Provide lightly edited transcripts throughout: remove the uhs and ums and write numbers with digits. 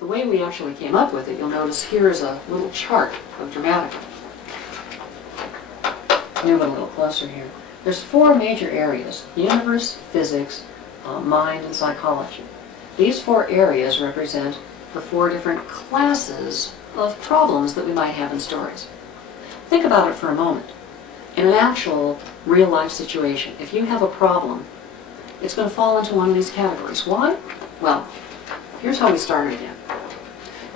the way we actually came up with it, you'll notice here is a little chart of Dramatica. Move it a little closer here. There's 4 major areas: universe, physics, mind, and psychology. These 4 areas represent the 4 different classes of problems that we might have in stories. Think about it for a moment. In an actual real-life situation, if you have a problem, it's going to fall into one of these categories. Why? Well, here's how we started again.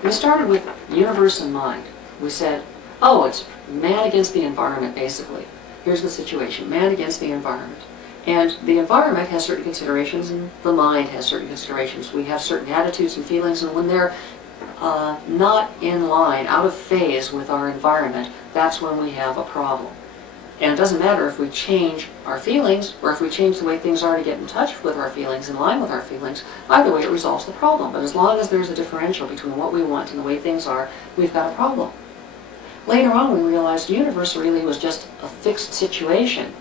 We started with universe and mind. We said, oh, it's man against the environment, basically. Here's the situation, man against the environment. And the environment has certain considerations, and the mind has certain considerations. We have certain attitudes and feelings, and when they're not in line, out of phase with our environment, that's when we have a problem. And it doesn't matter if we change our feelings or if we change the way things are to get in touch with our feelings, in line with our feelings. Either way, it resolves the problem. But as long as there's a differential between what we want and the way things are, we've got a problem. Later on, we realized the universe really was just a fixed situation.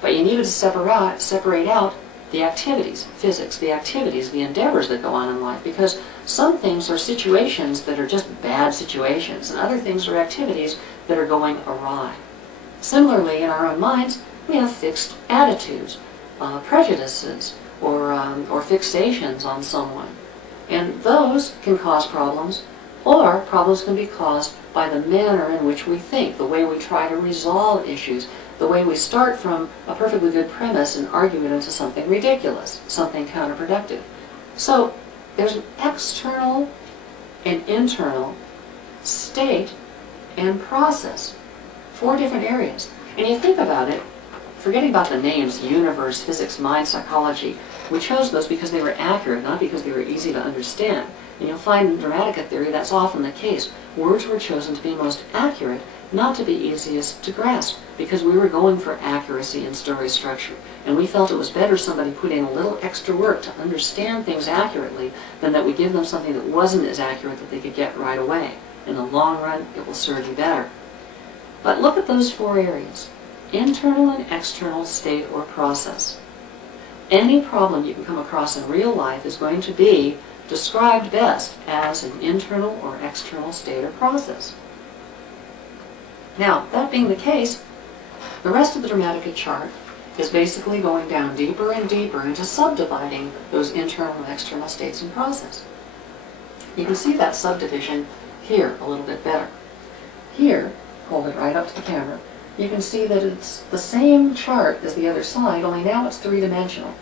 But you needed to separate out the activities, physics, the activities, the endeavors that go on in life. Because some things are situations that are just bad situations, and other things are activities that are going awry. Similarly, in our own minds, we have fixed attitudes, prejudices, or fixations on someone. And those can cause problems, or problems can be caused by the manner in which we think, the way we try to resolve issues, the way we start from a perfectly good premise and argue it into something ridiculous, something counterproductive. So there's an external and internal state and process. 4 different areas. And you think about it, forgetting about the names, universe, physics, mind, psychology, we chose those because they were accurate, not because they were easy to understand. And you'll find in Dramatica theory that's often the case. Words were chosen to be most accurate, not to be easiest to grasp, because we were going for accuracy in story structure. And we felt it was better somebody put in a little extra work to understand things accurately than that we give them something that wasn't as accurate that they could get right away. In the long run, it will serve you better. But look at those 4 areas: internal and external state or process. Any problem you can come across in real life is going to be described best as an internal or external state or process. Now, that being the case, the rest of the Dramatica chart is basically going down deeper and deeper into subdividing those internal and external states and process. You can see that subdivision here a little bit better. Here, hold it right up to the camera, you can see that it's the same chart as the other side, only now it's 3-dimensional.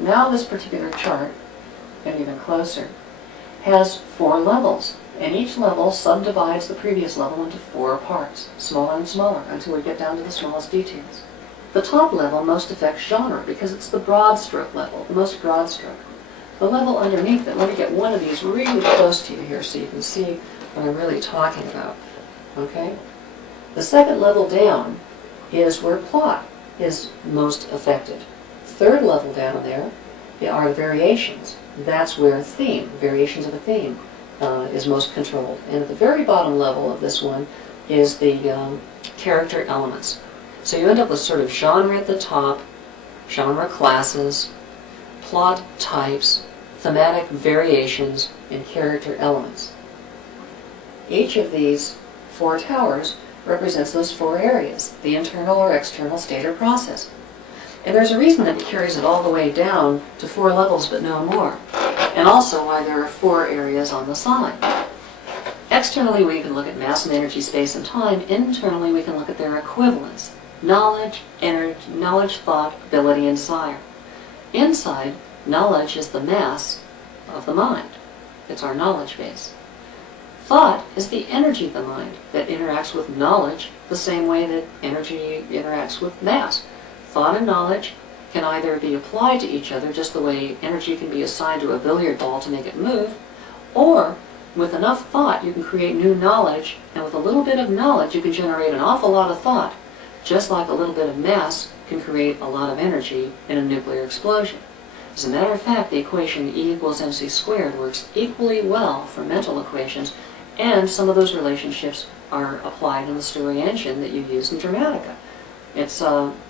Now this particular chart, and even closer, has 4 levels, and each level subdivides the previous level into 4 parts, smaller and smaller, until we get down to the smallest details. The top level most affects genre, because it's the broad stroke level, the most broad stroke. The level underneath it, let me get one of these really close to you here so you can see what I'm really talking about. Okay? The second level down is where plot is most affected. Third level down there are the variations. That's where theme, variations of a theme, is most controlled. And at the very bottom level of this one is the character elements. So you end up with sort of genre at the top, genre classes, plot types, thematic variations, and character elements. Each of these 4 towers represents those 4 areas, the internal or external state or process. And there's a reason that it carries it all the way down to 4 levels but no more, and also why there are 4 areas on the side. Externally, we can look at mass and energy, space and time. Internally, we can look at their equivalents: knowledge, energy, knowledge, thought, ability, and desire. Inside, knowledge is the mass of the mind. It's our knowledge base. Thought is the energy of the mind that interacts with knowledge the same way that energy interacts with mass. Thought and knowledge can either be applied to each other, just the way energy can be assigned to a billiard ball to make it move, or with enough thought you can create new knowledge, and with a little bit of knowledge you can generate an awful lot of thought, just like a little bit of mass can create a lot of energy in a nuclear explosion. As a matter of fact, the equation E equals mc squared works equally well for mental equations, and some of those relationships are applied in the story engine that you use in Dramatica. It's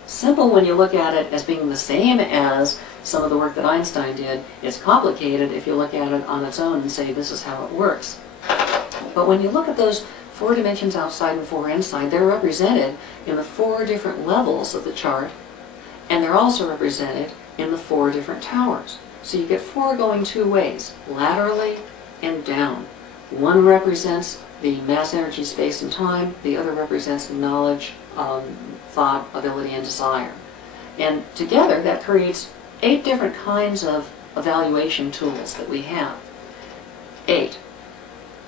simple when you look at it as being the same as some of the work that Einstein did. It's complicated if you look at it on its own and say this is how it works. But when you look at those 4 dimensions outside and 4 inside, they're represented in the 4 different levels of the chart, and they're also represented in the 4 different towers. So you get 4 going 2 ways, laterally and down. One represents the mass, energy, space, and time. The other represents knowledge, thought, ability, and desire. And together that creates 8 different kinds of evaluation tools that we have. 8.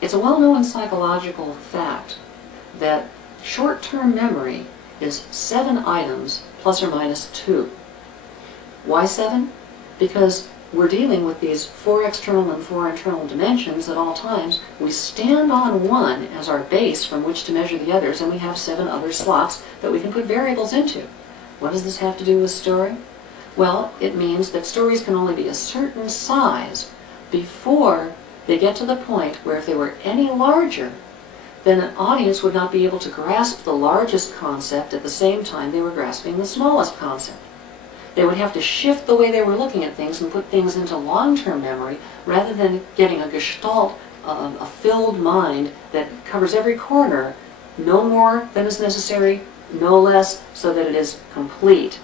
It's a well-known psychological fact that short-term memory is 7 items plus or minus 2. Why 7? Because we're dealing with these 4 external and 4 internal dimensions at all times. We stand on one as our base from which to measure the others, and we have 7 other slots that we can put variables into. What does this have to do with story? Well, it means that stories can only be a certain size before they get to the point where if they were any larger, then an audience would not be able to grasp the largest concept at the same time they were grasping the smallest concept. They would have to shift the way they were looking at things and put things into long-term memory rather than getting a gestalt, a filled mind that covers every corner, no more than is necessary, no less, so that it is complete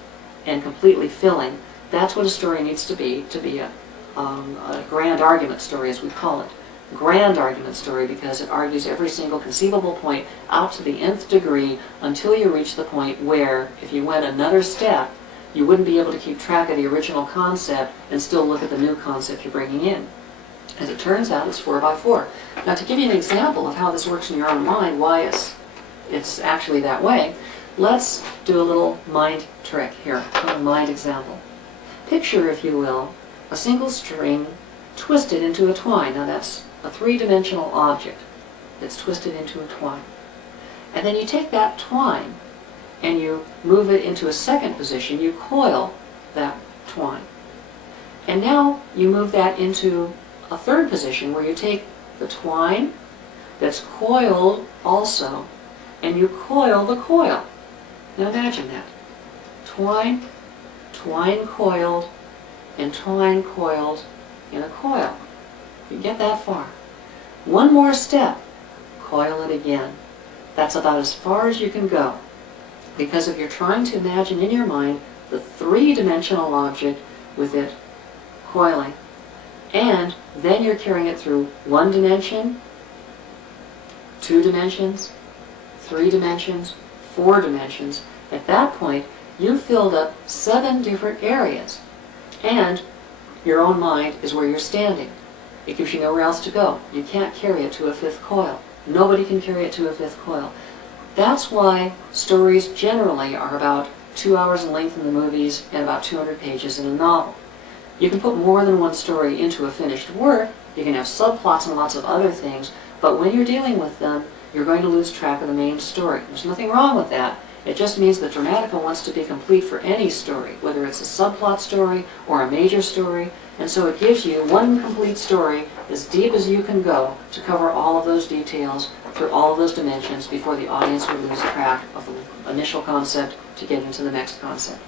and completely filling. That's what a story needs to be a grand argument story, as we call it. Grand argument story because it argues every single conceivable point out to the nth degree until you reach the point where, if you went another step, you wouldn't be able to keep track of the original concept and still look at the new concept you're bringing in. As it turns out, it's 4 by 4. Now, to give you an example of how this works in your own mind, why it's actually that way, let's do a little mind trick here, a mind example. Picture, if you will, a single string twisted into a twine. Now, that's a 3-dimensional object that's twisted into a twine. And then you take that twine and you move it into a second position, you coil that twine. And now you move that into a third position where you take the twine that's coiled also, and you coil the coil. Now imagine that. Twine, twine coiled, and twine coiled in a coil. You get that far. One more step, coil it again. That's about as far as you can go. Because if you're trying to imagine in your mind the 3-dimensional object with it coiling, and then you're carrying it through 1 dimension, 2 dimensions, 3 dimensions, 4 dimensions, at that point you've filled up 7 different areas, and your own mind is where you're standing. It gives you nowhere else to go. You can't carry it to a 5th coil. Nobody can carry it to a 5th coil. That's why stories generally are about 2 hours in length in the movies and about 200 pages in a novel. You can put more than one story into a finished work, you can have subplots and lots of other things, but when you're dealing with them, you're going to lose track of the main story. There's nothing wrong with that. It just means that Dramatica wants to be complete for any story, whether it's a subplot story or a major story, and so it gives you one complete story as deep as you can go to cover all of those details through all of those dimensions before the audience would lose track of the initial concept to get into the next concept.